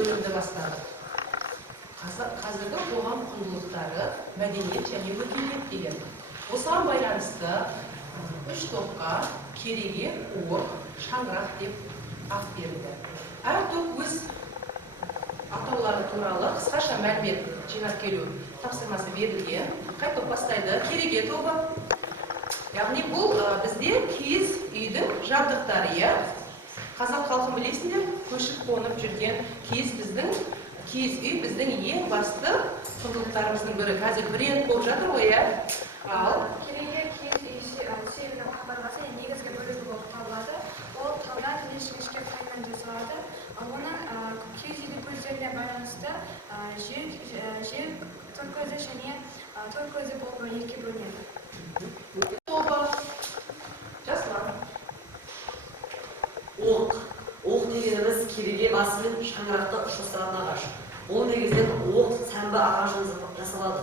бөлімді бастадық. Қазіргі қоғам құндылықтары, мәдениет және өркениет деген. Осыған байланысты 3 топқа кереге, оқ, шаңырақ деп ат берілді. Әр топ өз атаулары туралы қысқаша мәлімет жинап келу тапсырмасы берілген. Қай топ бастайды? Кереге тобы. Яғни бұл бізде киіз үйдің жабдықтары. Қазақ халқын білесіңдер, көшіп қонып жүрген киіз үй біздің ең басты құндылықтарымыздың бірі. Қазір бренд болып жатыр ғой, ал кереге киіз үй сүйегінің қабырғасы негізгі бөлігі болып табылады. Ол талдан жіңішке қайнан жасалады. Оның киіз үйдің көздеріне байланысты жер төрткөзі және төрткөзі болып екіге бөлінеді. тобы Жаслан. Оқ дегеніміз кереге басы мен шаңырақты ұштастыратын ағаш. Ол негізінен оқ сәмбі ағашынан жасалады.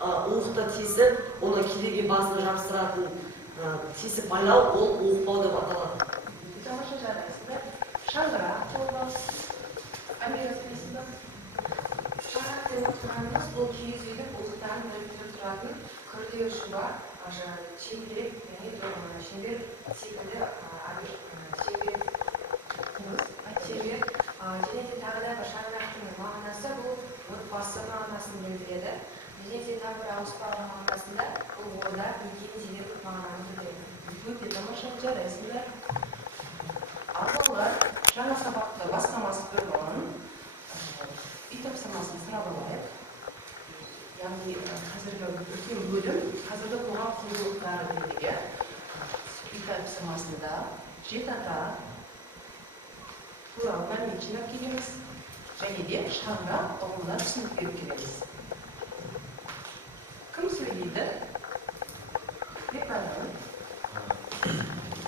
Оқты тесіп, оны кереге басына жабыстыратын тесіп байлау, ол оқпау деп аталады. Тамаша жарайсыздар. Шаңырақ тобы. Амира сөйлейсіз бе? Шаңырақ деп отырғанымыз бұл киіз үйдің уықтарын біріктіріп тұратын күрделі жоба, шеңберек, шеңбер секілді шеңбер және де тағы да бір шаңырақтың мағынасы бұл отбасы мағынасын білдіреді. Және де тағы бір ауыспалы мағынасында бұл орда мекен деген мағынаны білдіреді. Өте тамаша жарайсыздар. Аталар жаңа сабақты бастамасы бөлімін үй тапсырмасын сұрап алайық. Яғни қазіргі үлкен бөлім, қазіргі қоғам құндылықтары деген үй тапсырмасында жеті ата туралы мәлімет жинап келеміз, және де шаңырақ ұғымына түсінік беріп келеміз. Кім сөйлейді?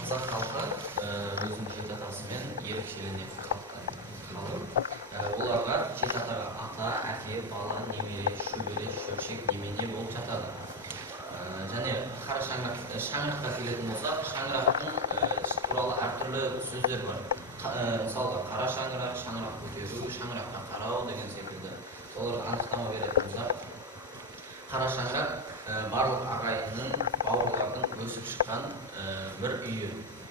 Қазақ халқы өзінің жеті атасымен ерекшеленетін халықтар. Оларға жеті атаға ата, әке, бала, немере, шөбере, шөпшек, немене болып жатады. Және қара шаңыраққа келетін болсақ, шаңырақтың туралы әртүрлі сөздер бар. Мысалға қара шаңырақ, шаңырақ көтеру, шаңыраққа қарау деген секілді. Соларға анықтама беретін болсақ, қара шаңырақ барлық ағайынның, бауырлардың өсіп шыққан бір үйі.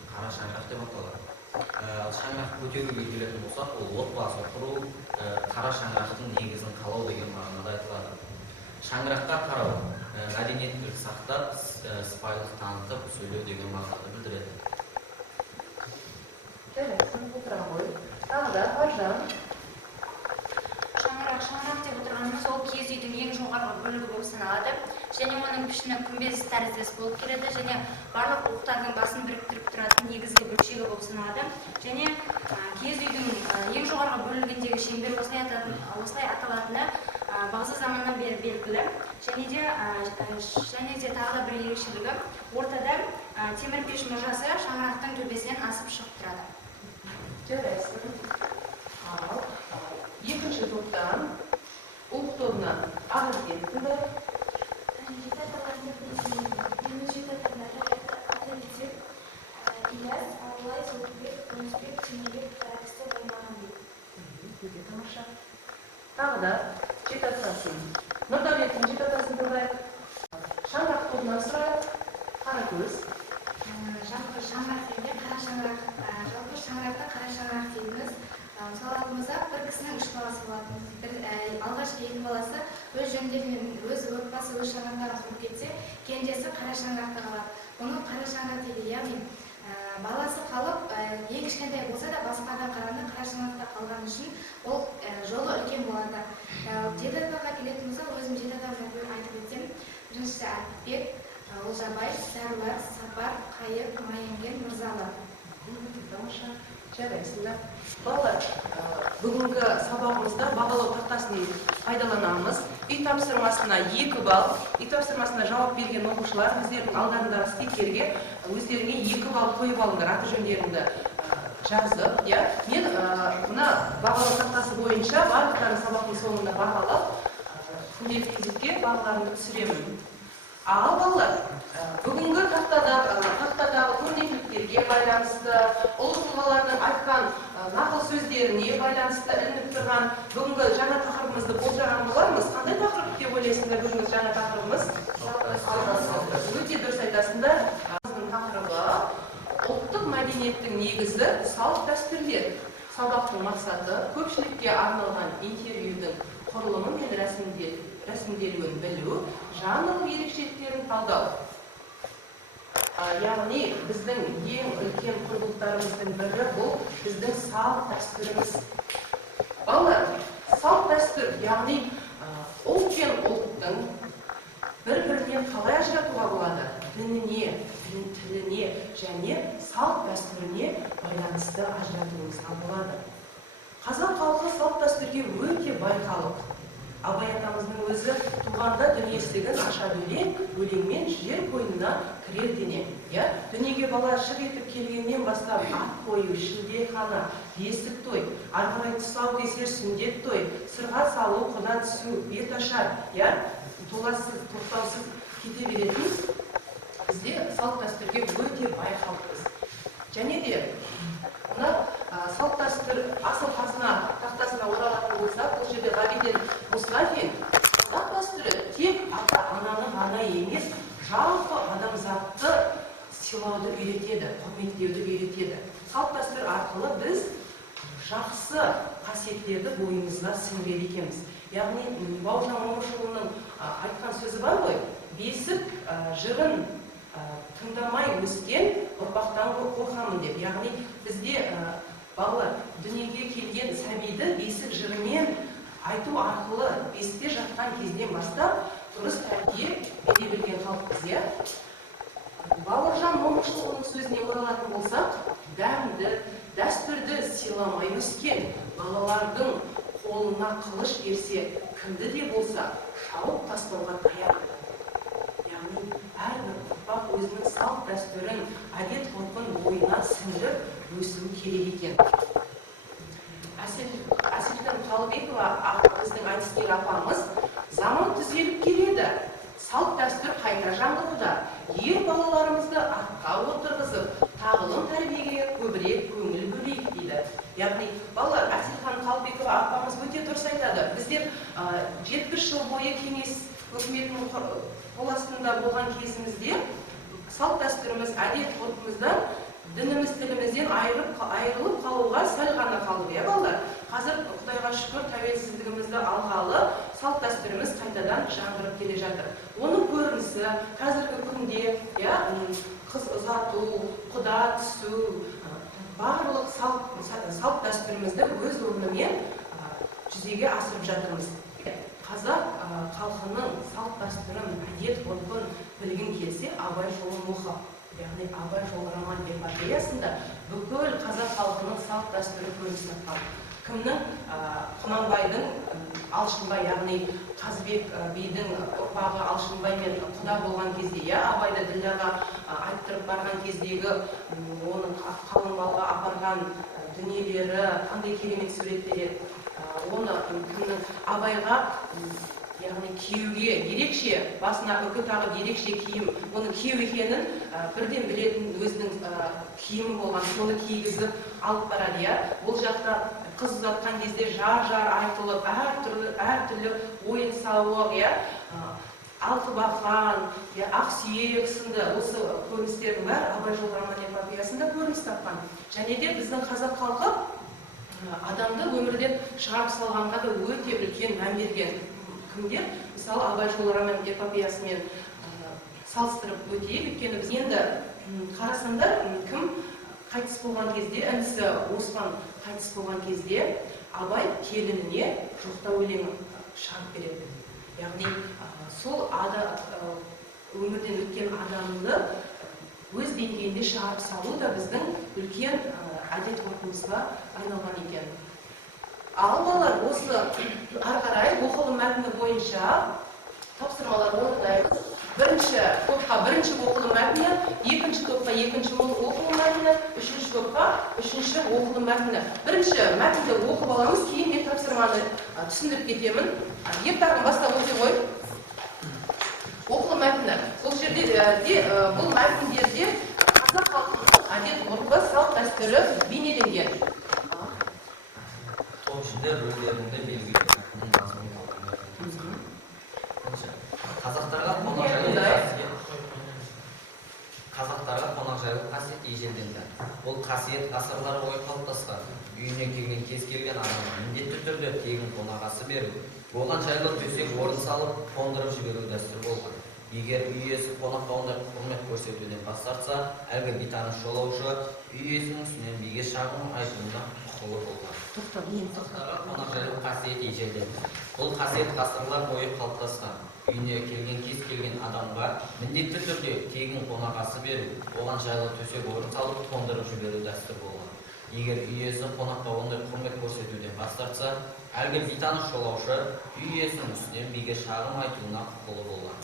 Қара шаңырақ деп аталады. Шаңырақ көтеруге келетін болсақ, ол отбасы құру, қара шаңырақтың негізін қалау деген мағынада айтылады. Шаңыраққа қарау, мәдениеттілік сақтап, сыпайылық танытып, сөйлеу деген мағынады білдіреді. Жарайсың, отыра ғой. Тағы да, Аржан. Шаңырақ деп отырғанымыз ол киіз үйдің ең жоғарғы бөлігі болып саналады. Және оның пішіні күмбез тәріздес болып келеді. Және барлық оқтардың басын біріктіріп тұратын негізгі бөлшегі болып саналады. Және киіз үйдің ең жоғарғы бөлігіндегі шеңбер осылай аталатыны бағзы заманнан бері белгілі. Және де тағы да бір ерекшелігі, ортада темір пеш мұржасы шаңырақтың төбесінен асып шығып тұрады. Жарайсың. Ал екінші топтан оқ тобынан Ағырбек тыңдайық. Жеті аталардың бірінші жеті аталары Аталетек, Ильяс, Аллай, Золтбек, Қонысбек, Түймебек, Таракісті, Баймағамбет. Өте тамаша. Тағы да жеті атасын. Нұрдәулеттің жеті атасын тыңдайық. Шаңырақ тобынан сұрайық. Қаракөз. Шаңырақ дегенде қара шаңырақ, жалпы шаңырақта қара шаңырақ дейміз. Мысалы алғымызда бір кісінің үш баласы болатын. Алғашқы екі баласы өз жөндерімен, өз отбасы, өз шаңырақтарын құрып кетсе, кенжесі қара шаңырақта қалады. Оны қара шаңырақ дейді. Яғни баласы қалып, ең кішкентай болса да басқадан қарағанда қара шаңырақта қалған үшін ол жолы үлкен болады. Жеті атаға келетін болса, өзім жеті атаға айтып кетсем, біріншісі Әліпбек, Олжабай, Сәруар, Сапар, Қайыр, Майынген, Мырзалы. Тамаша. Жарайсыңдар. Балалар, бүгінгі сабағымызда бағалау тақтасын пайдаланамыз. Үй тапсырмасына 2 балл, үй тапсырмасына жауап берген оқушылар өздерінің алдарындағы стикерге өздеріңе 2 балл қойып алыңдар, аты жөндеріңді жазып. Мен мына бағалау тақтасы бойынша барлықтарын сабақтың соңында бағалап, күнделікті кезекке бағаларымды түсіремін. Ал балалар, бүгінгі тақтадағы күнделіктерге байланысты, ұлы тұлғалардың айтқан нақыл сөздеріне байланысты ілініп тұрған бүгінгі жаңа тақырыбымызды болжаған болармыз. Қандай тақырып деп ойлайсыңдар бүгінгі жаңа тақырыбымыз? Өте дұрыс айтасыңдар. Біздің тақырыбы ұлттық мәдениеттің негізі салт дәстүрлер. Сабақтың мақсаты көпшілікке арналған интервьюдің құрылымы мен рәсімделуін білу, жанрлық ерекшеліктерін талдау. Яғни біздің ең үлкен құндылықтарымыздың бірі бұл біздің салт дәстүріміз. Балалар, салт дәстүр, яғни ұлт пен ұлттың бір-бірінен қалай ажыратуға болады? Дініне, тіліне және салт дәстүріне байланысты ажыратуымызға болады. Қазақ халқы салт дәстүрге өте бай халық. Абай атамыздың өзі туғанда дүниесігін аша өлеңмен жер қойнына кірер дене. Дүниеге бала шыр етіп келгеннен бастап ат қою, шілдехана, бесік той, арғарай тұсау кесер сүндет той, сырға салу, құда түсу, бет ашар, толассыз, тоқтаусыз кете беретін бізде салт дәстүрге өте бай халықпыз. Және де салт дәстүр асыл тақтасына оралатын болса, бұл жерде Ғабиден Мұстафин салт дәстүрі тек ата-ананы ғана емес, жалпы адамзатты сыйлауды үйретеді, құрметтеуді үйретеді. Салт дәстүр арқылы біз жақсы қасиеттерді бойымызға сіңіреді екенбіз. Яғни Бауыржан Момышұлының айтқан сөзі бар ғой, бесік жырын тыңдамай өскен ұрпақтан қорқамын деп. Яғни бізде балалар дүниеге келген сәбиді бесік жырымен айту арқылы бесікте жатқан кезден бастап дұрыс тәрбие бере білген халықпыз. Бауыржан Момышұлының сөзіне оралатын болсақ, дәмді, дәстүрді сыйламай өскен балалардың қолына қылыш берсе, кімді де болса шауып тастауға даяр. Яғни әрбір ұрпақ өзінің салт дәстүрін, әдет-ғұрпын бойына сіңіріп өсуі керек екен. Әселхан Қалыбекова біздің айтыскер апамыз, заман түзеліп келеді, салт дәстүр қайта жаңғыруда. Ер балаларымызды атқа отырғызып, тағылым тәрбиеге көбірек көңіл бөлейік дейді. Яғни балалар, Әселхан Қалыбекова апамыз өте дұрыс айтады. Біздер 70 жыл бойы кеңес өкіметінің қол астында болған кезімізде салт дәстүріміз, әдет-ғұрпымыздан, дініміз, тілімізден айырылып қалуға сәл ғана қалды. Балалар, қазір Құдайға шүкір тәуелсіздігімізді алғалы, салт дәстүріміз қайтадан жаңғырып келе жатыр. Оның көрінісі қазіргі күнде қыз ұзату, құда түсу, барлық салт дәстүрімізді өз орнымен жүзеге асырып жатырмыз. Қазақ халқының салт дәстүрін, әдет-ғұрпын білгің келсе, Абай жолын оқы. Яғни Абай жолы роман эпопеясында бүкіл қазақ халқының салт дәстүрі көрініс тапқан. Кімнің? Құнанбайдың Алшынбай, яғни Қазыбек бидің ұрпағы Алшынбаймен құда болған кезде, Абайды Ділдәға айттырып барған кездегі оның қалың малға апарған дүниелері, қандай керемет суреттеледі. Оны кімнің? Абайға, яғни күйеуге ерекше, басына үкі тағып ерекше киім, оның күйеу екенін бірден білетін өзінің киімі болған, соны кигізіп алып барады. Бұл жақта қыз ұзатқан кезде жар-жар айтылып, әртүрлі ойын-сауық, Алтыбақан, Ақсүйек сынды осы көріністердің бәрі Абай жолы роман эпопеясында көрініс тапқан. Және де біздің қазақ халқы адамды өмірден шығарып салғанға да өте үлкен мән берген. Кімдер? Мысалы, Абай жолы роман эпопеясымен салыстырып өтейік. Өйткені біз енді қарасаңдар, кім қайтыс болған кезде, інісі Оспан қайтыс болған кезде, Абай келініне жоқтау өлеңін шығарып береді. Яғни, сол өмірден өткен адамды өз деңгейінде шығарып салу да біздің үлкен әдет-ғұрпымызға айналған екен. Ал балалар, осы ары қарай оқылым мәтіні бойынша тапсырмалар орындаймыз. Бірінші топқа бірінші оқылым мәтіні, екінші топқа екінші оқылым мәтіні, үшінші топқа үшінші оқылым мәтіні. Бірінші мәтінді оқып аламыз, кейін мен тапсырманы түсіндіріп кетемін. Ертаңын бастап өте ғой. Оқылым мәтіні. Бұл жерде бұл мәтіндерде қазақ халқының әдет-ғұрпы, салт дәстүрі бейнеленген. ошол ишинде рөлдөрүндө белгилүү. Мунун мазмуну калган. Казактарга конакжайлык касиет ежелден бар. Бул касиет асырлар бою калыптаскан. Үйүнө келген кез келген адамга міндетті түрдө тегин конагасы берип, оған жайлы төсек орын салып, кондуруп жиберүү дәстүр болгон. Егер үй иеси конакка ондай урмат көрсөтүүдөн бас тартса, алгы бейтаныш жолоочу үй иесинин үстүнөн биге шагым айтууна кукулуу болгон. Конакжайлык касиет ежелден бар. Бул касиет асырлар бою калыптаскан. Үйүнө келген кез келген адамга міндетті түрдө тегин конагасы берип, оған жайлы төсек орын салып, кондуруп жиберүү дәстүр болгон. Егер үй иеси конакка ондай урмат көрсөтүүдөн бас тартса, алгы бейтаныш жолоочу үй иесинин үстүнөн биге шагым айтууна кукулуу болгон.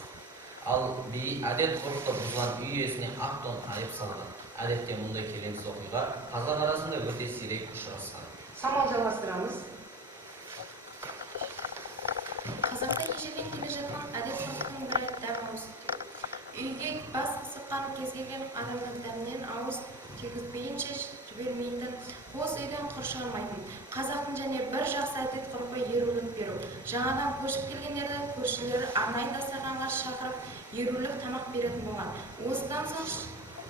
Ал би адет урукта бузган үй иесине актон айып салган. Адетте мындай келеңсиз окуйга казак арасында өтө сирек учурашкан. Самал жалғастырамыз. Қазақта ежелден келе жатқан әдет-ғұрыптың бірі дәм ауыз тию. Үйге бас сұққан кез келген адамның дәмінен ауыз тигізбейінше жібермейтін, қос үйден құр шығармайтын. Қазақтың және бір жақсы әдет-ғұрпы ерулік беру. Жаңадан көшіп келгендерді көршілері арнайы дастарханға шақырып, ерулік тамақ беретін болған. Осыдан соң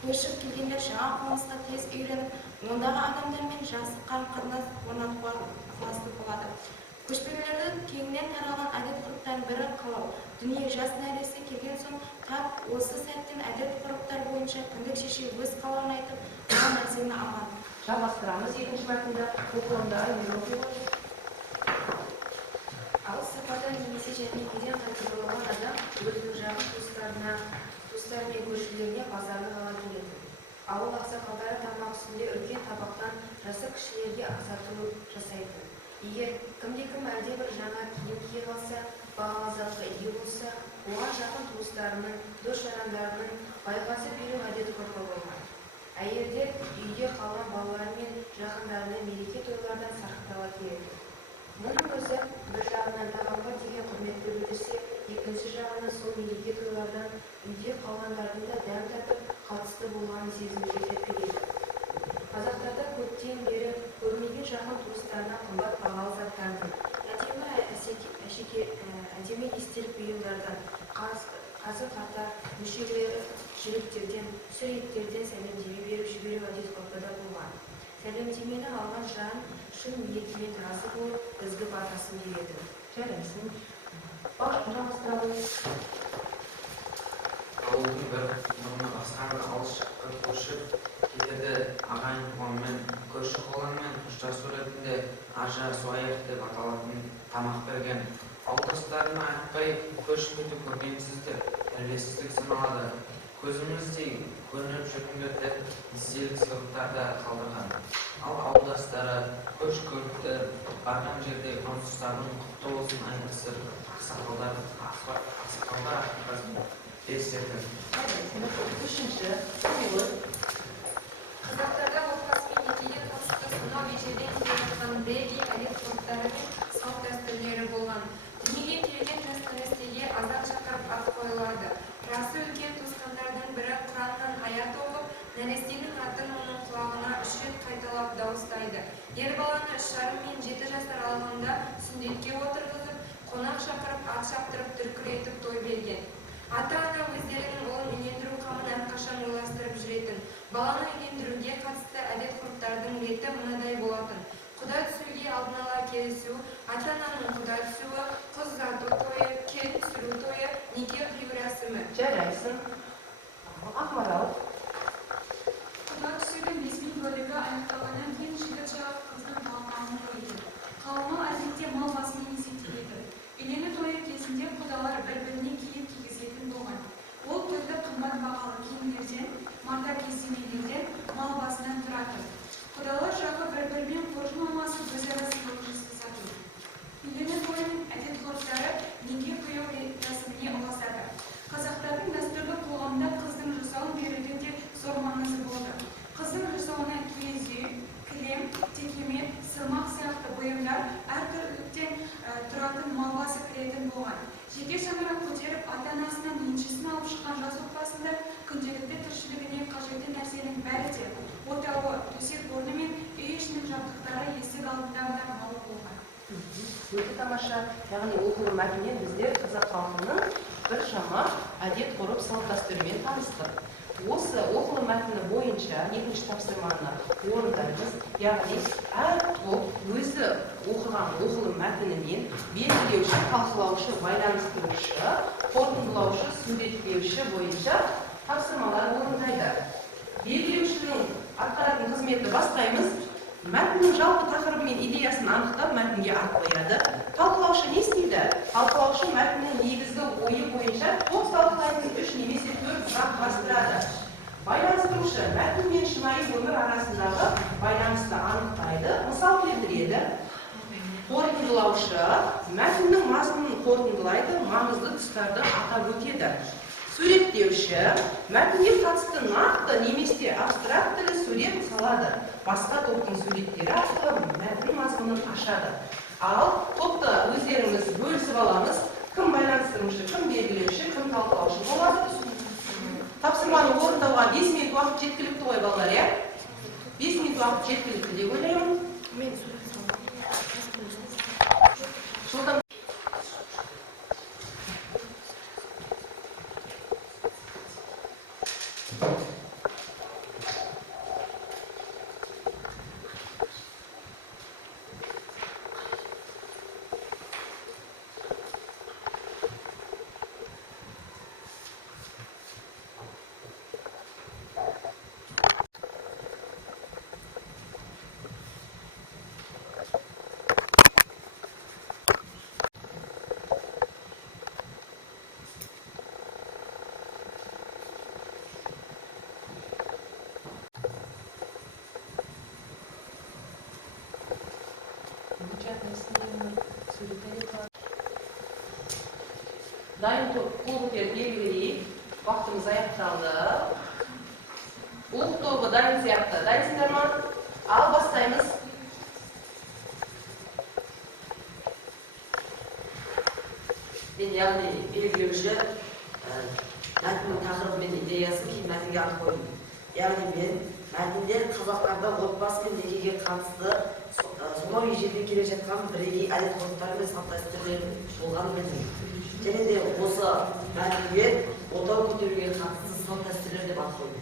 көшіп келгендер жаңа қонысқа тез үйреніп, ондағы адамдармен жақсы қарым-қатынас орнатуға ықыласты болады. Көшпелілердің кеңінен таралған әдет-ғұрыптардың бірі қалау. Дүние жас нәресі келген соң, тап осы сәттен әдет-ғұрыптар бойынша кіндік шеше өз қалауын айтып, бұл нәрсені алған. Жалғастырамыз екінші мәтінді оқуында Ал сапарда немесе жәрмеңкеден қайтып оралған адам өзінің жақын туыстары мен көршілеріне базарлық ала келеді. Ауыл ақсақалдары тамақ үстінде үлкен табақтан жасы кішілерге асату жасайды. Егер кімде-кім әлдебір жаңа киім кие қалса, бағалы затқа ие болса, оған жақын туыстарының, дос-жарандарының байғазы беру әдет-ғұрпы болған. Әйелдер үйде қалған балалары мен жақындарына мереке тойлардан сарқытала келеді. Мұның өзі бір жағынан тағамға деген құрметті білдірсе, екінші жағынан сол мереке тойлардан үйде қалғандардың да дәм татып қатысты болғанын сезінуге келеді. Қазақтарда көптен бері көрмеген жақын туыстарына қымбат бағалы заттарды, әдемі естелік бұйымдардан, қазы-қата, мүшелері жүректерден, сүреттерден сәлемдеме беріп жіберу әдет-ғұрпы да болған. Сәлемдемені алған жан шын ниетімен разы болып, ізгі батасын береді. Жарайсың. Жалғастырамыз. Ауылдың бір нұрына басқаға алыс жаққа көшіп кетеді, ағайын туғанмен, көрші қоланмен ұштасу ретінде ажа суаяқ деп аталатын тамақ берген. Ауылдастарына айтпай көршілерді көргенсіздер, тәрбиесіздік саналады. Көзіміздей көрініп жүргендерді естелік сыйлықтарда қалдырған. Ал ауылдастары, көрші-көрікті барған жерде қоныстарының құтты болсын айтысы ақсақалдар естеді. Үшінші, сұлуы. Қазақтарда отбасы мен некеге қатысты сонау ежелден келе жатқан бірегей әдет-ғұрыптары мен салт-дәстүрлері болған. Дүниеге келген жас нәрестеге азан шақырып ат қойылады. Жасы үлкен туысқандардың бірі Құраннан аят оқып, нәрестенің атын оның құлағына 3 рет қайталап дауыстайды. Ер баланы 3 жарым мен 7 жас аралығында сүндетке отырғызып, қонақ шақырып, ат шаптырып, дүркіретіп той берген. Ата-ана өздерінің ұлын үйлендіру қамын әрқашан ойластырып жүретін. Баланы үйлендіруге қатысты әдет-ғұрыптардың реті мынадай болатын. Құда түсуге алдын ала келісу, ата-ананың құда түсуі, қыз ұзату тойы, келін түсіру тойы, неке қию рәсімі. Жарайсың. Ақмарал. Құда түсудің ресми бөлігі аяқталғаннан кейін жігіт жағы қыздың балқанын қойды. Қалмал әдетте мал басымен есептеледі. Үйлену тойы кезінде құдалар бір-біріне киім кигізетін болған. Ол тойда қымбат бағалы киімдерден, мата кесенелерден, мал басынан тұрады. Құдалар жағы бір-бірімен қоржын алмасып өзара сыйлық жасасады. Үйлену тойының әдет-ғұрыптары неке қию рәсіміне ұласады. Қазақтардың дәстүрлі қоғамда қыздың жасауын беруде де зор маңызы болды. Қыздың жасауына киіз үй, кілем, текемет, сырмақ сияқты бұйымдар әртүрліліктен тұратын мал басы кіретін болған. Жеке шаңырақ көтеріп, ата-анасынан еншісін алып шыққан жас отбасында күнделікті тіршілігіне қажетті нәрсенің бәрі де отауы, төсек орны мен үй ішінің жабдықтары есік алдында малы болған. Өте тамаша. Яғни оқылым мәтіннен біздер қазақ халқының біршама әдет-ғұрып салт-дәстүрімен таныстық. Осы оқылым мәтіні бойынша екінші тапсырманы орындаймыз. Яғни әр топ өзі оқыған оқылым мәтінінен белгілеуші, талқылаушы, байланыстырушы, қорытындылаушы, суреттеуші бойынша тапсырмалар орындайды. Белгілеушінің атқаратын қызметті бастаймыз. Мәтіннің жалпы тақырыбы мен идеясын анықтап, мәтінге ат қояды. Талқылаушы не істейді? Талқылаушы мәтіннің негізгі ойы бойынша топ талқылайтын 3 немесе 4 сұрақ қарастырады. Байланыстырушы мәтін мен шынайы өмір арасындағы байланысты анықтайды, мысал келтіреді. Қорытындылаушы мәтіннің мазмұнын қорытындылайды, маңызды тұстарды атап өтеді. Суреттеуші мәтінге қатысты нақты немесе абстрактілі сурет салады. Басқа топтың суреттері арқылы мәтін мазмұнын ашады. Ал топта өздеріңіз бөлісіп аламыз. Кім байланыстырушы, кім белгілеуші, кім талқылаушы болады. Тапсырманы орындауға 5 минут уақыт жеткілікті ғой балалар, иә? 5 минут уақыт жеткілікті деп ойлаймын. Дайын қол көтеріп белгілейік. Уақытымыз аяқталды. Оқ тобы дайын сияқты. Дайынсыңдар ма? Ал бастаймыз. Яғни белгілеуші мәтіннің тақырыбы мен идеясын кейін мәтінге ат қойды. Яғни мен мәтінде қазақтарда отбасы мен некеге қатысты сонау ежелден келе жатқан бірегей әдет-ғұрыптар мен салт-дәстүрлер болғанын білдім. Және де осы мәтінге отау көтеруге қатысты салт-дәстүрлер деп ат қойды.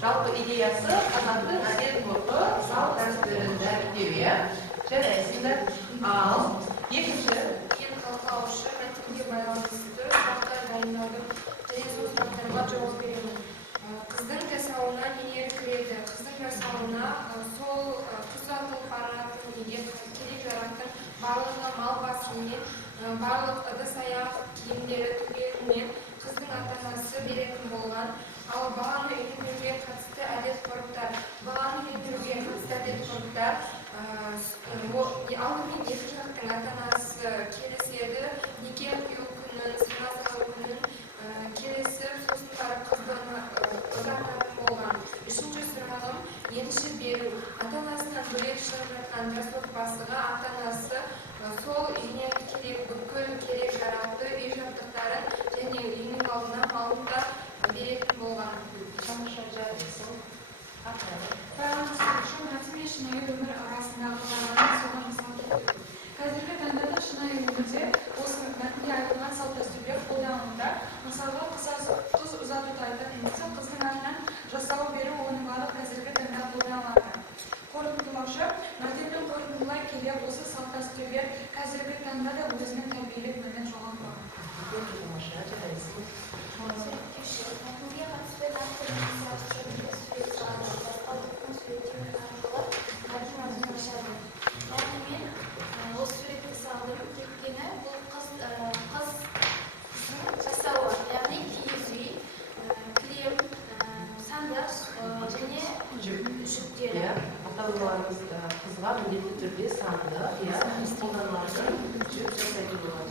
Жалпы идеясы қазақтың әдет-ғұрпы, салт-дәстүрін дәріптеу, иә? Жарайсыңдар. Ал екінші талқылаушы мәтінге байланысты сұрақтар дайындадым және сол сұрақтарға жауап беремін. Қыздың жасауына нелер кіреді? Қыздың жасауына сол қыз ұзатылып баратын егер керек-жарақтың барлығы мал басымен, барлық ыдыс-аяқ киімдері түгелімен қыздың ата-анасы беретін болған. Ал баланы үйлендіруге қатысты әдет-ғұрыптар. Баланы үйлендіруге қатысты әдет-ғұрыптар алдымен екі жақтың ата-анасы келіседі, неке қию күнін, сана салу күнін келісіп, сосын барып қызды ұзататын болған. Үшінші сұрағым енші беру. Ата-анасынан бөлек шығып жатқан жас отбасыға ата-анасы сол үйіне керек бүкіл керек-жарақты үй жабдықтарын және үйінің алдына малын да беретін болған. тамаша жарайсың. Байланыстырушы мәтін мен шынайы өмір арасындағы байланыс соған мысал келтірді. Қазіргі таңда да шынайы өмірде осы мәтінде айтылған салт-дәстүрлер қолданылуда. Мысалы, қыз ұзатуды айтатын болса, қыздың атынан жасау беру оның барлық қазіргі таңда қолданылады. Қорытындылаушы мәтінді қорытындылай келе осы салт-дәстүрлер қазіргі таңда да өзінің тәрбиелік мәнін жоғалтпаған. Өте тамаша жарайсың. Мәтінге қатысты нақты суреттеу арқылы мәтін мазмұнын ашады. Яғни мен осы суретті салдым, өйткені бұл қыздың жасауы, яғни киіз үй, кілем, сандық және жүктері. Ата-аналарымыз қызға міндетті түрде санды, қолданылатын жүк жасайтын болған.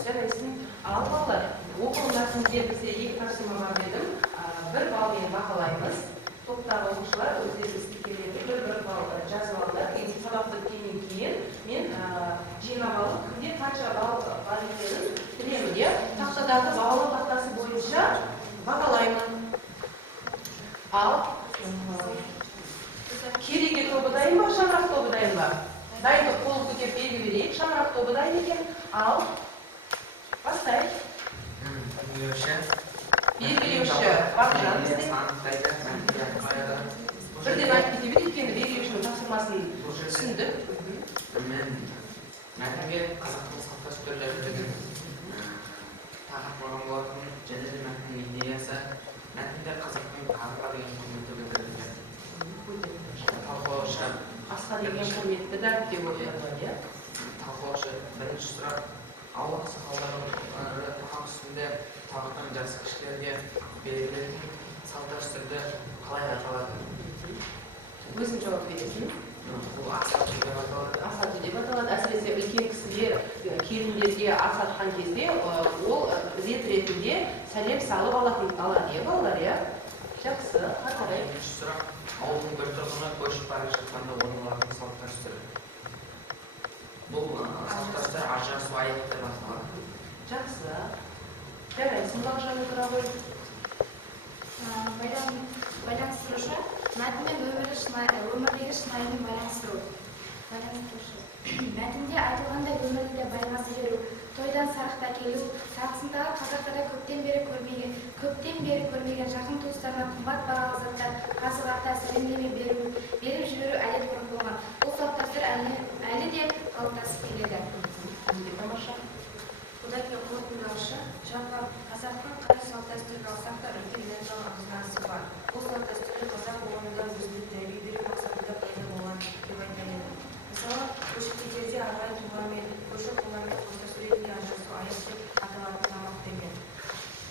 Жарайсың. Ал балалар, оқылым мәтінінде бізде екі тапсырма бар дедім. Бір балмен бақылаймыз. Топтағы оқушылар өздеріңіз келеді, бір балл жазып алды. Сабақты кейін мен жинап алып, кімде қанша балл бар екенін білемін, иә? Тақтадағы балалы тақтасы бойынша бақылаймын. Ал кереге тобы дайын ба, шаңырақ тобы дайын ба? Дайындық қол белгі берейік. Шаңырақ тобы дайын екен. Ал, бастайық. Белгілеуші Бақжан бізде. Бірден айтып кете берейік, өйткені белгілеушінің тапсырмасын түсіндік. Мен мәтінге қазақтың салт дәстүрлері деген тақырып қойған болатын. Және де мәтіннің идеясы мәтінде қазақтың қарға деген құрметі білдірілген. Талқылаушы Асқа деген құрметті дәріптеп отырған, иә? Талқылаушы бірінші сұрақ, ауыл ақсақалдары тағам үстінде тағаттан жас кішілерге белгіленген салт дәстүрді қалай аталады? Өзің жауап бересің. Бұл асату деп аталады. Асату деп аталады. Әсіресе үлкен кісілер келіндерге ас атқан кезде ол рет ретінде сәлем салып алады, иә балалар, иә? Жақсы, атарай. Екінші сұрақ, ауылдың бір тұрғыны көшіп бара жатқанда орындалатын салт дәстүр. Бұл салт дәстүр ажырасу аяқ деп аталады. Жақсы. Жарайсың Бақжан тұра ғой. Байланыстырушы мәтінмен өмірдегі шынайылығын байланыстыру. Мәтінде айтылғандай өмірді байланыстыра беру, тойдан сарықта келу, сағысындағы қазақтарда көптен бері көрмеген жақын туыстарына қымбат бағалы заттар, қазық ата сәлемдеме беріп жіберу әдет ғұрып болған. Бұл салт дәстүр әлі де қалыптасып келеді. Тамаша. Бұдан кейін қорытындылаушы, жалпы қазақтың қай салт дәстүрін алсақ та үлкен ментал ағзасы бар. Бұл салт дәстүрлер қазақ қоғамында өзіндік тәрбие беру мақсатында пайда болған деп айтылады. Мысалы, көшіп кетерде ағайын туғанмен, көрші-қолармен қоштасу ретінде ажырасу аяқ деп аталатын тамақ деген.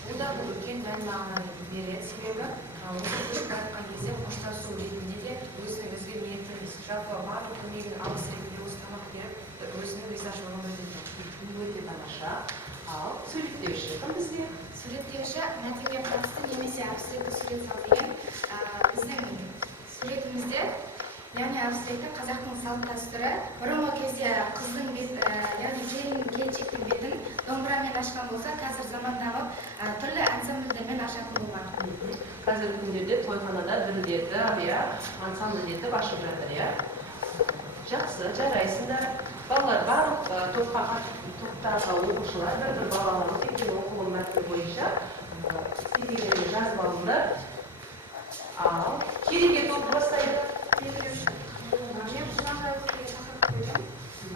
Бұл да үлкен мән мағынаны береді, себебі осы көшіп қайтқан кезде қоштасу ретінде де өзінің өзгермейтін, жалпы барлық көмегін алғыс ретінде осы тамақ беріп, өзінің ризашылығын білдіреді. Өте тамаша. Ал, суреттеуші кім бізде? Суреттеуші мәтінге қатысты немесе абстракты сурет салу деген біздің суретімізде, яғни абстракты қазақтың салт дәстүрі бұрынғы кезде қыздың яғни келіншектің бетін домбырамен ашқан болса, қазір заман дамып түрлі ансамбльдермен ашатын болған. Қазіргі күндерде тойханада дүрлетіп, ансамбльдетіп ашып жатыр, иә? Жақсы, жарайсыңдар. Балалар барлық топтағы оқушылар бір балаларын теккен оқылым мәтіні бойынша стипендияны жазып алыңдар. Ал, кереге тобы бастайды. Мен Шыңғайлыққа шақырып қойдым.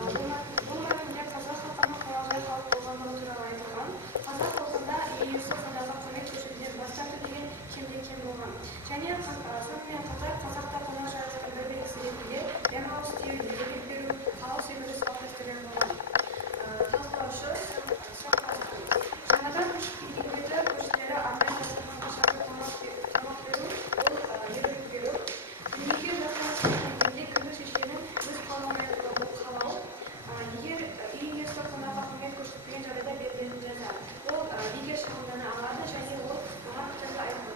Бұл мәтінде қазақ халқының қалағай халық болғандығы туралы айтылған. Қазақ халқында иесі құдаға құрмет көрсетуден бас тарту деген кем болған. Және сонымен қатар қазақта қонақ жайлардың бір белгісі ретінде демалыс теу, ерекет беру, халық секілді салт дәстүрлер болған. Талқылаушы жаңадан көшіп келген беті көршілері арнайы дастарханға шақырып тамақ беру, ол еркек беру. Дүниеге жастан келгенде кімді шешкенін өз қалауымен қалау. Егер үй иесі қонаққа құрмет көрсетпеген жағдайда белгіленген жаза. Ол егер шағымдана алады және ол оған жаза аяқталады.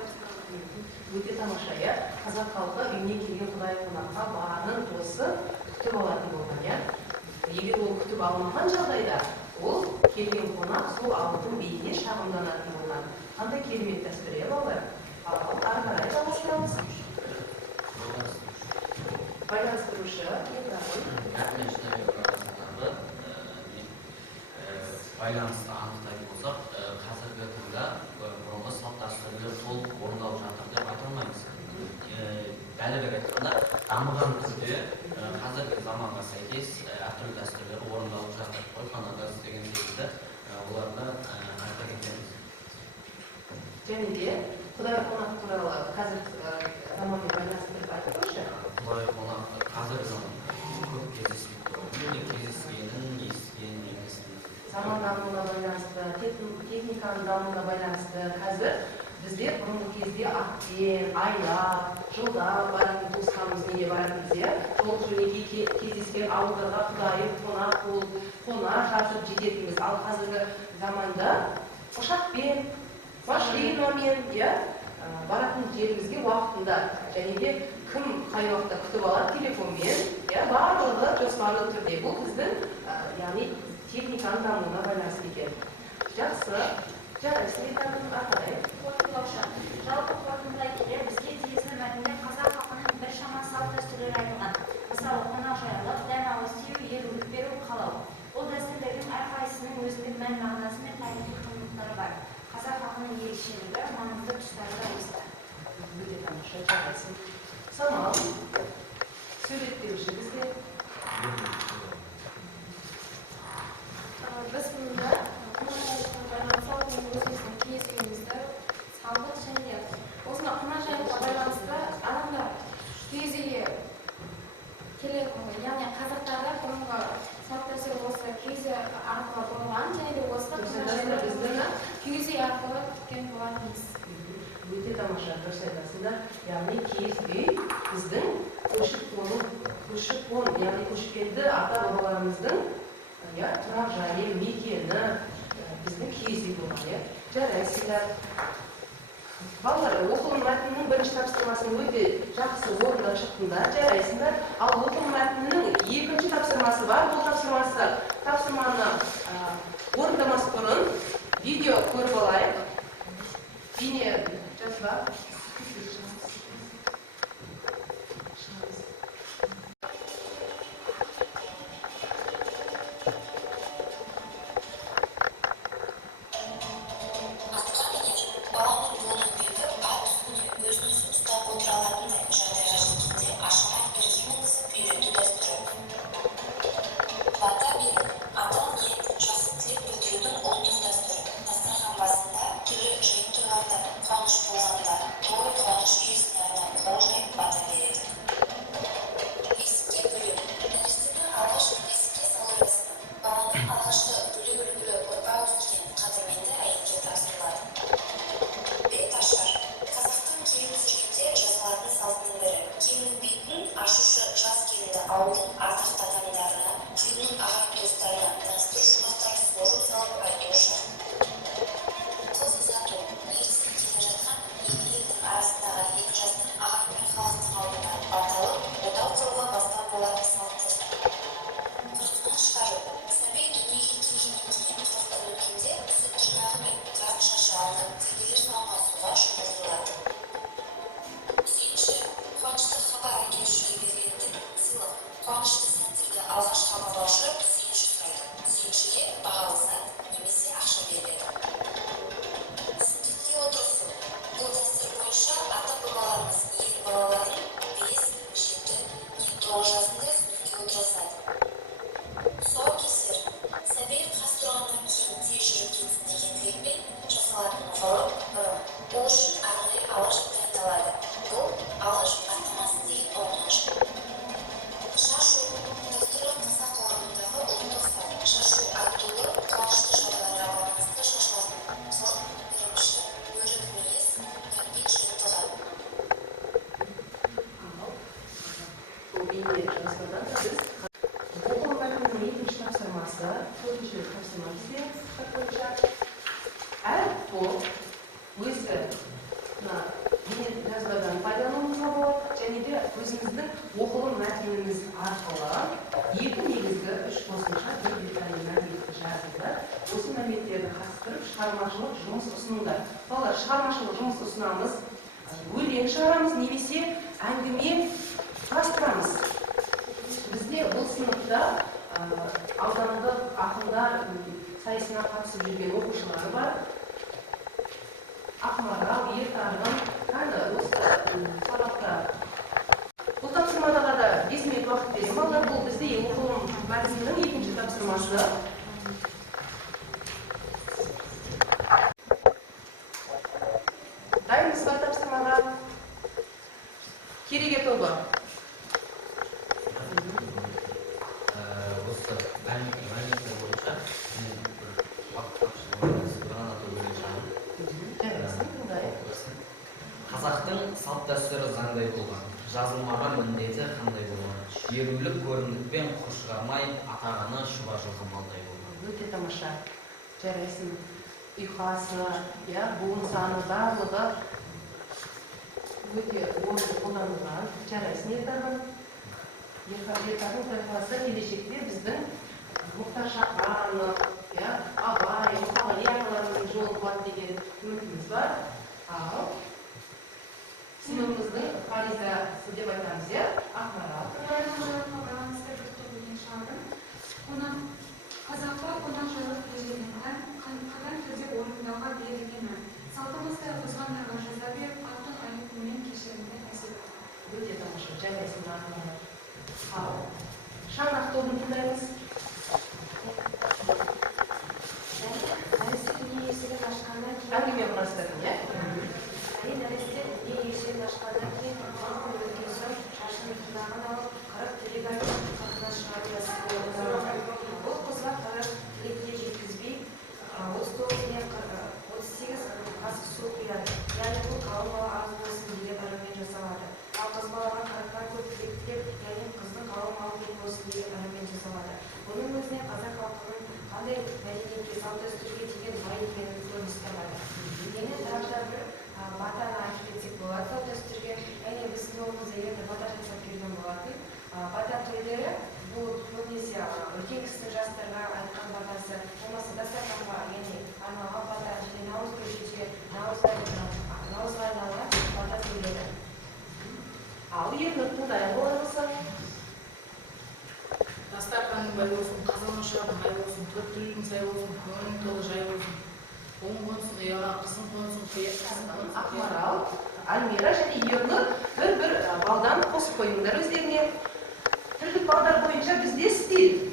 Өте тамаша, иә? Қазақ халқы үйіне келген құдай қонаққа барының досы күтіп алатын болған, иә? Егер ол күтіп алмаған жағдайда, ол келген қонақ сол ауылдың биіне шағымданатын болған. Қандай керемет дәстүр, иә балалар? Ал, ары қарай жалғастырамыз. Байланыстырушы, байланысты анықтайтын болсақ, қазіргі таңда бұрынғы салт дәстүрлер толық орындалып жатыр деп айта алмаймыз. Дәлірек айтқанда, дамыған түрде қазіргі заманға сәйкес әртүрлі дәстүрлер орындалып жатыр. Тойханада істеген секілді оларды айта кетеміз. және де құдай қонақ туралы қазіргі заманмен байланыстырып айтып тұршы. Құдай қонақ қазіргі заманда көп кездеспейді. Мүлде кездескенін, естігенін емес. Заман дамуына байланысты, техниканың дамуына байланысты қазір біздер бұрынғы кезде атпен, айлап, жылдап баратын туысқанымыз неге баратынбыз, иә? Жол жөнекей кездескен ауылдарға құдайы қонақ болып, қонақ жазып жететінбіз. Ал қазіргі заманда ұшақпен, машинамен, иә, баратын жерімізге уақытында, және де кім қай уақытта күтіп алады телефонмен, иә, барлығы жоспарлы түрде. Бұл біздің, яғни техниканың дамуына байланысты екен. Жақсы, жарайсың етінің атайын. Қорытындылаушы. Жалпы қорытындылай келе бізге тиесілі мәтінде қазақ халқының біршама салт дәстүрлері айтылған. Мысалы, қонақ жайлылық, дәм ауыз тию, ер үгіт беру, қалау. кешенді маңызды тұстары да осылар. Өте тамаша, жарайсың. Самал, сөйлеттіруші бізге. Біз мұнда қонақжайлыққа өзіміздің киіз үйімізді салдық және осындай қонақжайлыққа байланысты адамдар киіз үйге келетін, яғни қазақтарда бұрынғы салт дәстүр осы киіз үй арқылы бұрынған және де осы қонақжайлыққа киіз үй арқылы күткен болатынбыз. Өте тамаша, дұрыс айтасыңдар. Яғни киіз үй біздің көшіп-қон, яғни көшпенді ата-бабаларымыздың тұрақ жайы, мекені біздің киіз үй болған. Жарайсыңдар. Балалар, оқылым мәтінінің бірінші тапсырмасын өте жақсы орындап шықтыңдар, жарайсыңдар. Ал оқылым мәтінінің екінші тапсырмасы бар. Бұл тапсырманы орындамас бұрын видео көріп алайық. Бейне жазба. Өзіміздің оқылым мәтініміз арқылы екі негізгі үш қосымша бір детальный мәліметті жазыңдар. Осы мәліметтерді қатыстырып шығармашылық жұмыс ұсыныңдар. Балалар, шығармашылық жұмыс ұсынамыз, өлең шығарамыз немесе әңгіме құрастырамыз. Бізде бұл сыныпта аудандық ақындар сайысына қатысып жүрген оқушылар бар. Ақмарал, Ертарғын, осы сабақта бұл тапсырмадаға да 5 минут уақыт берем. Балалар, бұл бізде оқылым мәтінінің екінші тапсырмасы. Дайынбыз ба тапсырмаға? Кереге тобы. Осы мәліметтер бойынша мен бір уақыт тапсырмаңыз ғана төгіле жағын. Қазақтың салт дәстүрі заңдай болған. Жазылмаған міндеті қандай болған. Шерулік көрімдікпен құр шығармай, атағаны шұбар-жылқы малдай болған. Өте тамаша. Жарайсың. Ұйқасы, буын саны барлығы өте орынды қолданылған. Жарайсың, Ертарғын. Ертарғын ұйқасы келешекте біздің Мұхтар Шаханов, Абай, Мұхаммед ағаларымыздың жолы болады деген үмітіміз бар. Ал сыныбымыздың фаризасы деп айтамыз, Ақмарал. Қазақта қонақжайлық ережелері қандай түрде орындауға берілгені, салтымыз қандай мәдениетке салт дәстүрге деген бай екенін көрініс табады. Енді тағы да бір батаны айтып кетсек болады салт дәстүрге. Әне біздің тобымызда енді бата жасап келген болатын. Бата тойлары бұл көбінесе үлкен кісінің жастарға айтқан батасы, болмаса дастарханға яғни арналған бата, және наурыз көшеде наурызға айналған бата тойлары. Ал ерлік қандай болса? Дастарханың бай болсын, қазан ошағың бай болсын, төрт түлігің сай болсын, көңілің толы жай болсын. Оң қонсын, ұяға, қызың қонсын, қиясынан. Ақмарал, Альмира және ерлік бір балдан қосып қойыңдар өздеріне. Тілдік балдар бойынша бізде стиль.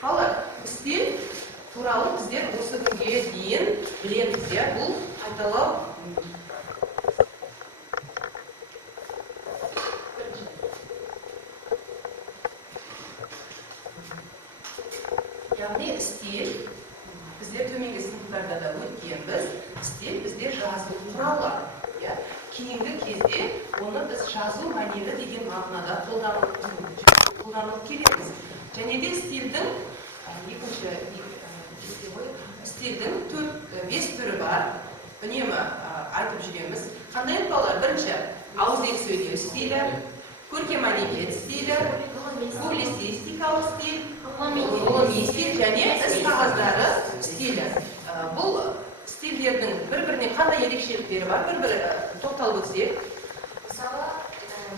Балар, стиль туралы біздер осы күнге дейін білеміз. Бұл қайталау яғни стиль біздер төменгі сыныптарда да өткенбіз. Стиль бізде жазу құралы. Кейінгі кезде оны біз жазу мәнері деген мағынада қолданып келеміз. Және де стильдің стильдің 4-5 түрі бар. Үнемі айтып жүреміз. Қандай балалар? Бірінші, ауызекі сөйлеу стилі, көркем әдебиет стилі, публицистикалық стиль, ғылыми стиль және іс қағаздары стилі. Бұл стильдердің бір-біріне қандай ерекшеліктері бар? Бір-бір тоқталып өтсек. Мысалы,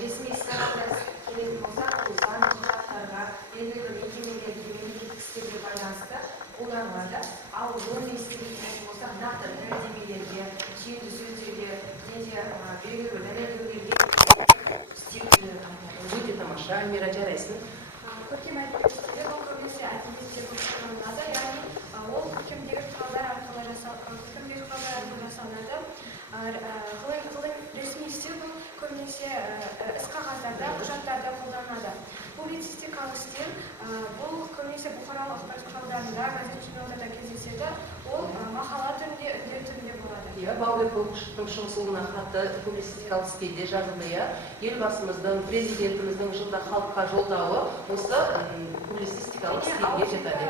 ресми іс-қағаздар келетін болсақ, бұл заң құжаттарға, белгілі бір мекемелерге, мемлекеттік істерге байланысты қолданылады. Ал ғылыми стиль келетін болсақ, нақты дәлелдемелерге, түйінді сөздерге, және де белгілі бір дәлелдеулерге стиль қолданылады. Өте тамаша, Альмира, жарайсың. Көркем әдебиет стилі ол көбінесе әдебиетте қолданылады, яғни ол көркемдегі құралдар арқылы жасалынады. Ресми стиль бұл көбінесе іс қағаздарда, құжаттарда қолданылады. Публицистикалық стиль бұл көбінесе бұқаралық ақпарат құралдарында, газет журналдарда кездеседі. Ол мақала түрінде, үндеу түрінде болады. Баубек Көкшевтің шығыс ұлына хаты публицистикалық стильде жазылды. Елбасымыздың, президентіміздің жылда халыққа жолдауы осы публицистикалық стильге жетеді.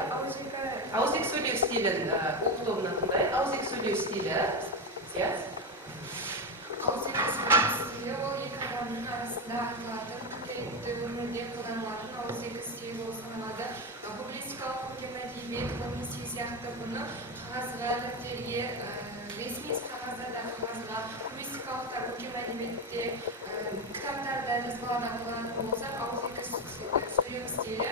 Ауызекі сөйлеу стилін оқу тобына тыңдайық. Ауызекі сөйлеу стилі. Ауызекі сөйлеу стилі ол екі адамның арасында айтылатын, күнделікті өмірде қолданылатын ауызекі стиль болып саналады. Публицистикалық көркем әдебиет, ғылыми стиль сияқты бұны қағазға, дәптерге, ресми қағаздарда қағазға, публицистикалықтар көркем әдебиетте, кітаптарда, жазбаларда қолданатын болсақ, ауызекі сөйлеу стилі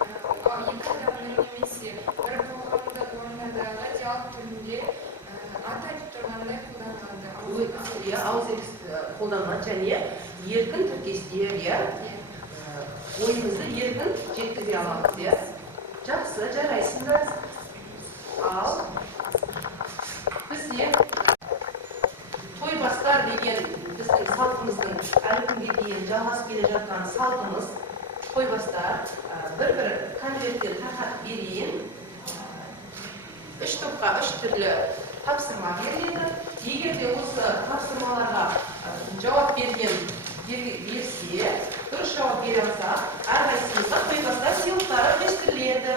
екі адамның немесе бір қоғамда орындардағы диалог түрінде аты айтып тұрғандай қолданылады. Ауызекі қолданылады және еркін тіркестер, ойымызды еркін жеткізе аламыз. Жақсы, жарайсыңдар. Ал бізде тойбастар деген біздің салтымыздың әлі күнге дейін жалғасып келе жатқан салтымыз. Тойбастар бір-бір конверттен тарқатып берейін. 3 топқа 3 түрлі тапсырма беріледі. Егер де осы тапсырмаларға жауап берсе, дұрыс жауап бере алса, әрқайсымызға тойбастар сыйлықтары үлестіріледі.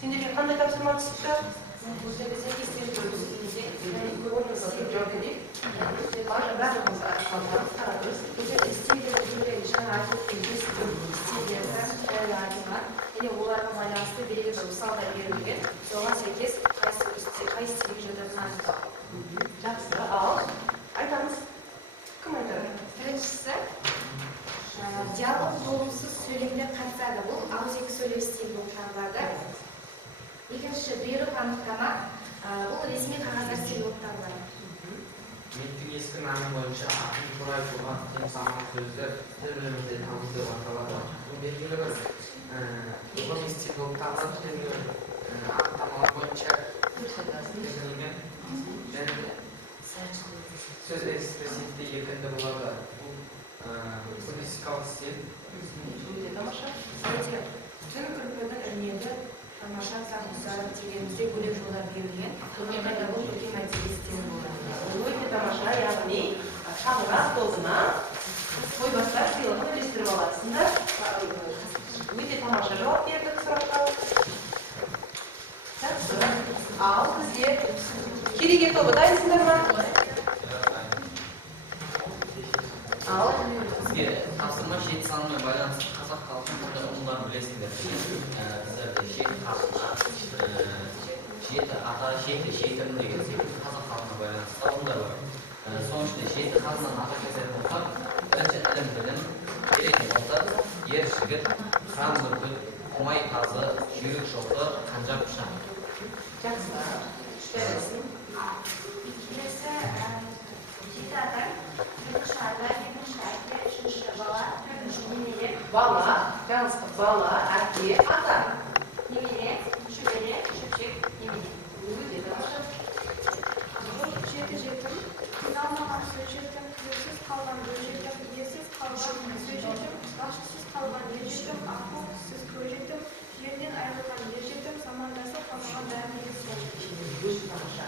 Сендерге қандай тапсырма түсіпті? Оларға байланысты белгілі бір мысалдар берілген, соған сәйкес қай стильге жататынын анықтау. Жақсы, ал айтамыз. Кім айтады? Біріншісі, диалог болымсыз сөйлемде қатысады. Бұл ауызекі сөйлеу стилі болып табылады. Екінші, бұйрық анықтама. Бұл ресми қағаздар стилі болып табылады. Меттің ескі мәні бойынша атын тура айтуға тыйым салынған сөздер тіл білімінде таныс деп аталады. Бұл белгілі бір ғылыми стиль болып табылады. Белгілі бір анықтамалар бойынша белгіленген және де сөз экспрессивті еркінді болады. Бұл публицистикалық стиль. Өте тамаша. Түн күлкінің ілмегі тамаша сағыздар дегенімізде бөлек жолдар берілген. Сонымен қатар бұл көркем әдебиет стилі болады. Өте тамаша, яғни шаңырақ тобына тойбастар сыйлығын үлестіріп аласыңдар. Өте тамаша жауап бердік сұраққа. Жақсы. Ал бізге кереге тобы дайынсыңдар ма? Ал Бізге тапсырма шет санымен байланысты қазақ халқының түрлі ұғымдарын білесіңдер. Біздерде шет халқына, шеті ата, шеті шетім деген секілді қазақ халқына байланысты ұғымдар бар. Соның ішінде шеті қазынан ата кезер болсақ, бірінші ілім білім беретін болса, ер жігіт, қыран бүркіт, құмай тазы, жүйрік шоқы, қанжар пышақ. жақсы. Жарайсың. Келесі жеті адам, бірінші ата, екінші әке, үшінші бала, төртінші немере. Бала, жаңылысқа бала, әке, ата. Немере, шөбере, шөпшек, немере. Өте тамаша. Жеті жетім, қыз алмаған сөз жетім, сөзсіз қалған бөз жетім, иесіз қалған сөз жетім, басшысыз қалған ер жетім, ақылсыз көз жетім, жерден айырылған ер жетім, замандасып қалмаған бәрін егіз жетім. Өте тамаша.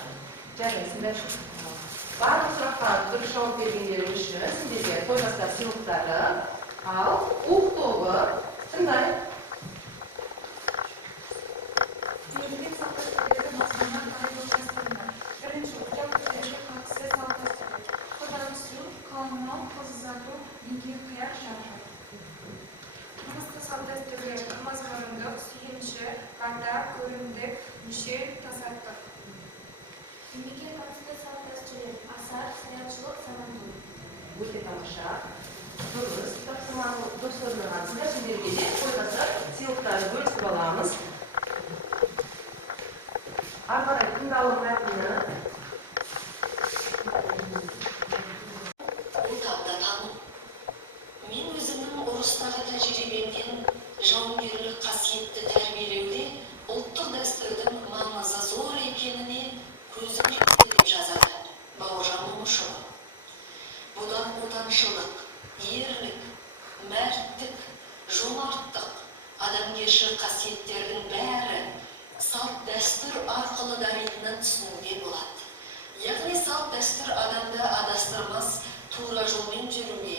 Жарайсыңдар. Барлық сұраққа дұрыс жауап бергендерің үшін сендерге тойбастар сыйлықтары. Ал уқ тобы тыңдай. Мемлекет салт-дәстүрлері басқарма қарай топтастырыңдар. Бірінші, ұлттық тілдерге қатысты салт-дәстүрлер. Қоданысу, қалыңмал, қыз ұзату, неке, қияқ, шаршы. Қылмыстық салт-дәстүрлер: намазғарындық, сүйінші, бата, көрімдік, мүшел, тасаттық. Мемлекет қатысты салт-дәстүрлер: асар, саятшылық, заманту. Өте тамаша. Дұрыс. Тапсырманың дұрыс орындағансыңдар. Сендерге де тойбастар сыйлықтарды бөлісіп аламыз. Ары қарай тыңдалым мәтіні. Отанды тану. Мен өзімнің ұрыстағы тәжірибемден жауынгерлік қасиетті тәрбиелеуде ұлттық дәстүрдің маңызы зор екеніне көзім жетті деп жазады Бауыржан Момышұлы. Бұдан отаншылық, ерлік, мәрттік, жомарттық, адамгершілік қасиеттердің бәрі салт-дәстүр арқылы дамитынын түсінуге болады. Яғни салт-дәстүр адамды адастырмас тура жолмен жүруге,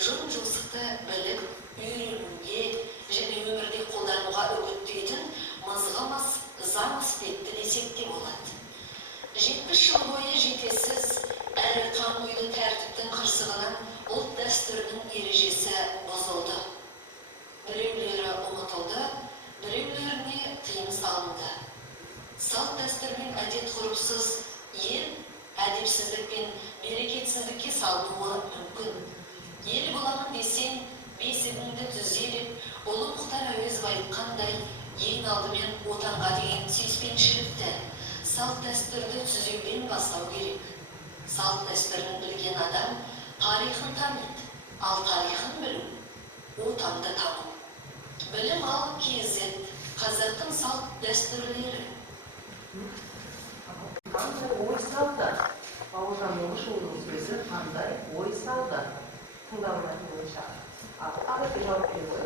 жөн-жосықты біліп, үйренуге және өмірде қолдануға үгіттейтін мызғымас заң іспетті десек те болады. 70 жыл бойы жетесіз әрі қанқұйлы тәртіптің қырсығынан ұлт дәстүрінің ережесі бұзылды. Біреулері ұмытылды, біреулеріне тыйым салынды. Салт-дәстүр мен әдет-ғұрыпсыз ел әдепсіздік пен берекетсіздікке салынуы мүмкін. Ел боламын десең, бесігіңді түзеліп, ұлы Мұхтар Әуезов айтқандай, ең алдымен отанға деген сүйіспеншілікті, салт-дәстүрді түзеуден бастау керек. Салт-дәстүрін білген адам тарихын таниды, ал тарихын білу отанды тану. Білім ал KZ, қазақтың салт-дәстүрлері. Қандай ой салды? Бауыржан Момышұлының сөзі қандай ой салды? Тыңдалым мәтіні бойынша. Ағайға жауап бере қой.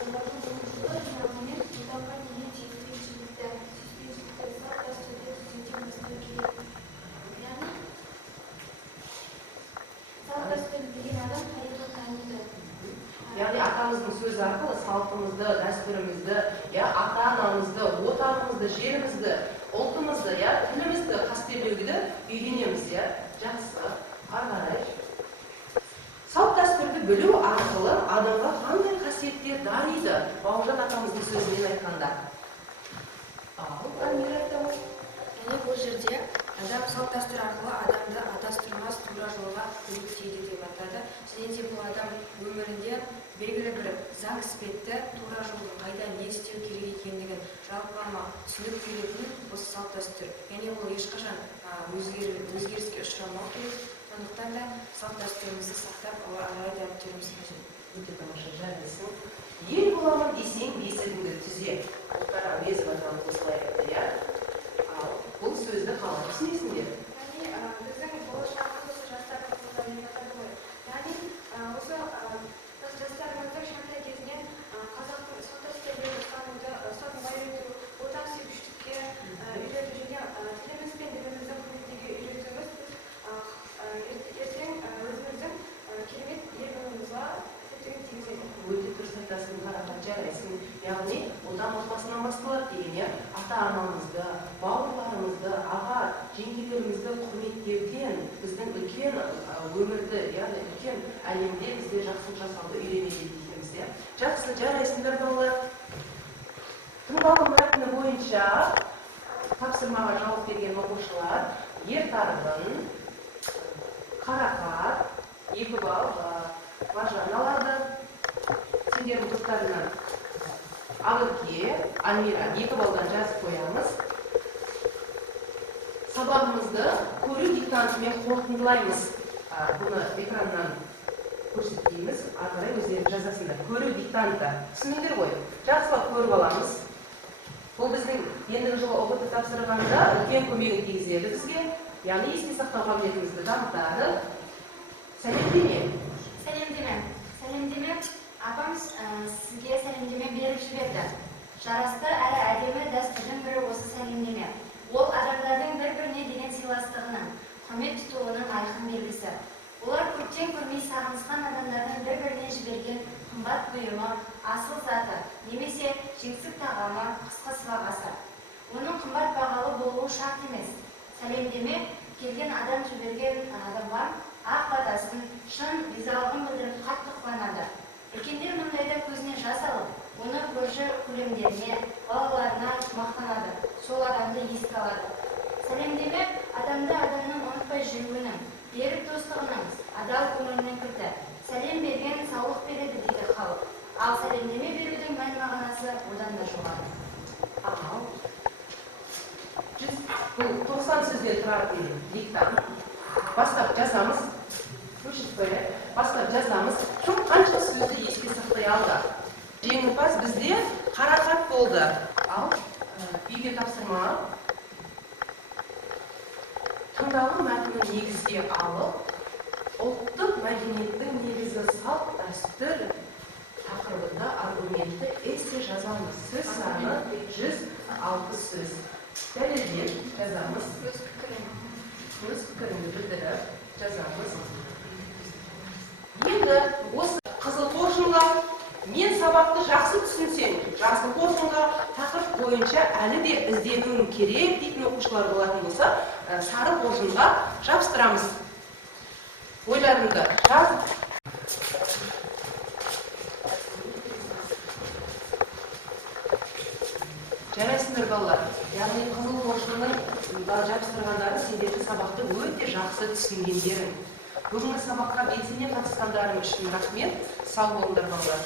Бауыржан Момышұлы яғни отанға деген сүйіспеншілікті, салт-дәстүрді түзеуден бастау керек. Яғни салт-дәстүрді білген адам тарихын таниды. Яғни атамыздың сөзі арқылы салтымызды, дәстүрімізді, ата-анамызды, отанымызды, жерімізді, ұлтымызды, тілімізді қастерлеуді үйренеміз. Жақсы. Ары қарай. Салт-дәстүрді білу арқылы адамға қандай қасиеттер дариды? Бауыржан атамыздың сөзімен айтқанда. Амира айтамын. Яғни бұл жерде адам салт-дәстүр арқылы адамды адастырмас тура жолға үгіттейді деп атады. Және де бұл адам өмірінде белгілі бір заң іспетті тура жолды қайда не істеу керек екендігін жалпылама түсінік беретін осы салт-дәстүр. Яғни ол ешқашан өзгеріске ұшырамау керек. Сондықтан да салт-дәстүрімізді сақтап, ары дәріптеуіміз қажет. Өте тамаша, жарайсың. Ел боламын десең, бесігіңді түзе. Мұхтар Әуезов атамыз осылай айтты, Ал бұл сөзді қалай түсінесіңдер? Яғни біздің болашағымыз осы жастардың қолында деп атады ғой. Яғни осы жастарымызды кішкентай кезінен қазақтың салт-дәстүрлерін ұстануды, ұстануға үйрету, отансүйгіштікке үйрету және тіліміз бен ділімізді құрметтеуге үйретуіміз ертең яғни одан отбасынан басталады деген, ата-анамызды, бауырларымызды, аға, жеңгелерімізді құрметтеуден біздің үлкен өмірді, яғни үлкен әлемде бізде жақсылық жасауды үйренеді дейміз. Жақсы, жарайсыңдар балалар. Тыңдалым мәтіні бойынша тапсырмаға жауап берген оқушылар ер тарғын, қарақат, 2 балл Маржан алады. Сендердің топтарынан Ақерке, Альмира 2 балдан жазып қоямыз. Сабағымызды көру диктантымен қорытындылаймыз. Бұны экраннан көрсетпейміз, ары қарай өздерің жазасыңдар. Көру диктанты. Түсініңдер ғой, жақсылап көріп аламыз. Бұл біздің ендігі жылы оқытып тапсырғанда үлкен көмегін тигізеді бізге, яғни есте сақтау қабілетімізді дамытады. Сәлемдеме. Сәлемдеме. Апам сізге сәлемдеме беріп жіберді. Жарасты әрі әдемі дәстүрдің бірі осы сәлемдеме. Ол адамдардың бір-біріне деген сыйластығының, құрмет тұтуының айқын белгісі. Олар көптен көрмей сағынысқан адамдардың бір-біріне жіберген қымбат бұйымы, асыл заты, немесе жеңсік тағамы, қысқы сыбағасы. Оның қымбат бағалы болуы шарт емес. Сәлемдеме келген адам жіберген адамға ақ батасын, шын ризалығын білдіріп қатты қуанады. Үлкендер мұндайда көзіне жас алып, оны көрші көлемдеріне, балаларына мақтанады, сол адамды еске алады. Сәлемдеме адамды адамның ұмытпай жүруінің, берік достығының, адал көңілінің кілті. Сәлем берген саулық береді дейді халық. Ал сәлемдеме берудің мән мағынасы одан да жоғары. Бұл 90 сөзден тұратын диктант. Бастап жазамыз. Бастап жазамыз. Кім қанша сөзді еске сақтай алды? Жеңімпаз бізде қарақат болды. Ал үйге тапсырма. Тыңдалым мәтінін негізге алып, ұлттық мәдениеттің негізі салт дәстүр тақырыбында аргументті эссе жазамыз. Сөз саны 160 сөз. Дәлелдеп жазамыз. Өз пікіріңді білдіріп жазамыз. Енді осы қызыл қоржынға мен сабақты жақсы түсінсем, жасыл қоржынға тақырып бойынша әлі де ізденуім керек дейтін оқушылар болатын болса, сары қоржынға жабыстырамыз. Ойларыңды жазып. Жарайсыңдар балалар. Яғни қызыл қоржынның жабыстырғандары сендердің сабақты өте жақсы түсінгендерің. Бүгінгі сабаққа белсене қатысқандарың үшін рахмет. Сау болыңдар балалар.